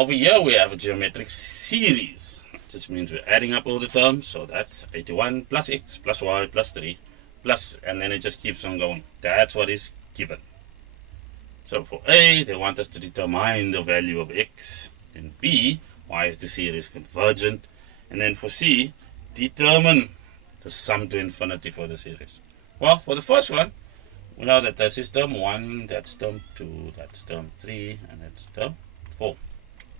over here we have a geometric series. Just means we're adding up all the terms. So that's 81 plus x plus y plus 3 plus, and then it just keeps on going. That's what is given. So for A, they want us to determine the value of x. Then B, why is the series convergent? And then for C, determine the sum to infinity for the series. Well, for the first one, we know that this is term 1, that's term 2, that's term 3, and that's term 4.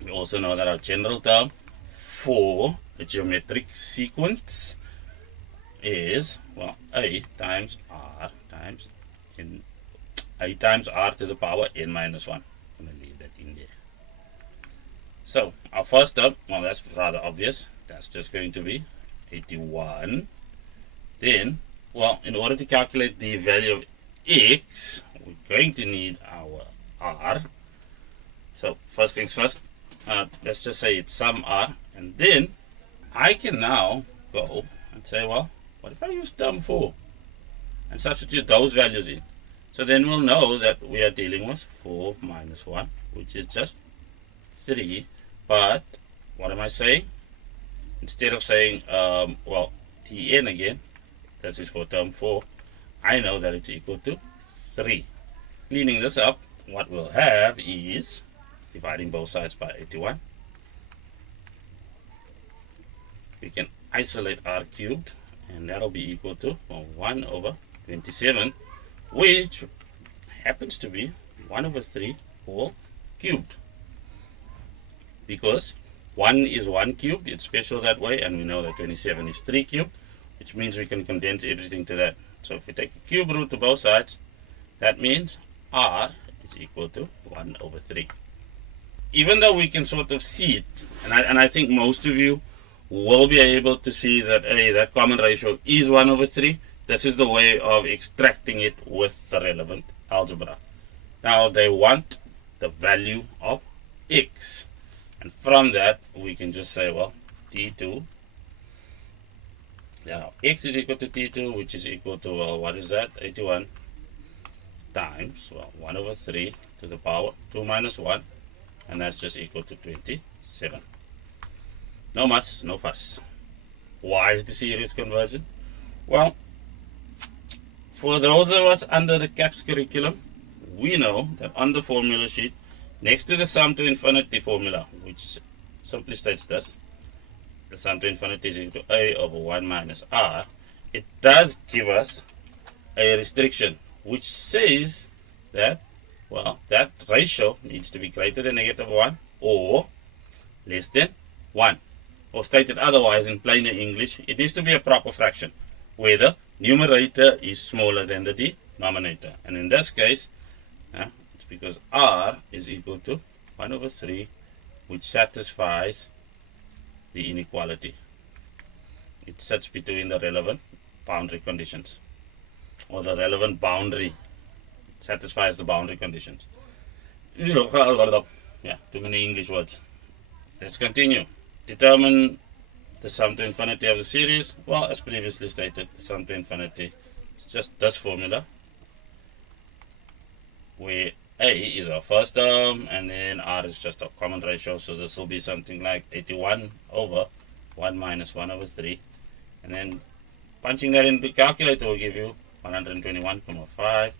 We also know that our general term for a geometric sequence is, well, a times r times a times r to the power n minus 1. I'm going to leave that in there. So our first term, well, that's rather obvious. That's just going to be 81. Then, well, in order to calculate the value of x, we're going to need our r. So first things first, let's just say it's sum r, and then I can now go and say, well, what if I use term 4 and substitute those values in? So then we'll know that we are dealing with 4 minus 1, which is just 3. But what am I saying? Instead of saying, well, Tn again, that is for term 4, I know that it's equal to 3. Cleaning this up, what we'll have is dividing both sides by 81. We can isolate r cubed, and that'll be equal to 1 over 27, which happens to be 1 over 3 whole cubed. Because 1 is 1 cubed, it's special that way, and we know that 27 is 3 cubed, which means we can condense everything to that. So if we take a cube root to both sides, that means r is equal to 1 over 3. Even though we can sort of see it, and I think most of you will be able to see that that common ratio is 1 over 3, this is the way of extracting it with the relevant algebra. Now they want the value of x, and from that we can just say, well, t2, now x is equal to t2, which is equal to, well, what is that, 81 times, well, 1 over 3 to the power 2 minus 1, and that's just equal to 27. No muss, no fuss. Why is the series convergent? Well, for those of us under the CAPS curriculum, we know that on the formula sheet, next to the sum to infinity formula, which simply states this, the sum to infinity is equal to a over 1 minus r, it does give us a restriction, which says that, well, that ratio needs to be greater than -1 or less than 1. Or stated otherwise in plainer English, it needs to be a proper fraction, where the numerator is smaller than the denominator. And in this case, it's because r is equal to 1 over 3, which satisfies the inequality. It sits between the relevant boundary conditions, or the relevant boundary. It satisfies the boundary conditions. Yeah, too many English words. Let's continue. Determine the sum to infinity of the series. Well, as previously stated, the sum to infinity is just this formula, where a is our first term, and then r is just a common ratio. So this will be something like 81 over 1 minus 1 over 3. And then punching that into the calculator will give you 121.5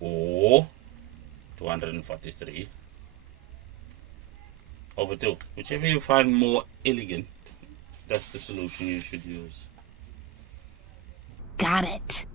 or 243 over 2. Whichever you find more elegant, that's the solution you should use. Got it.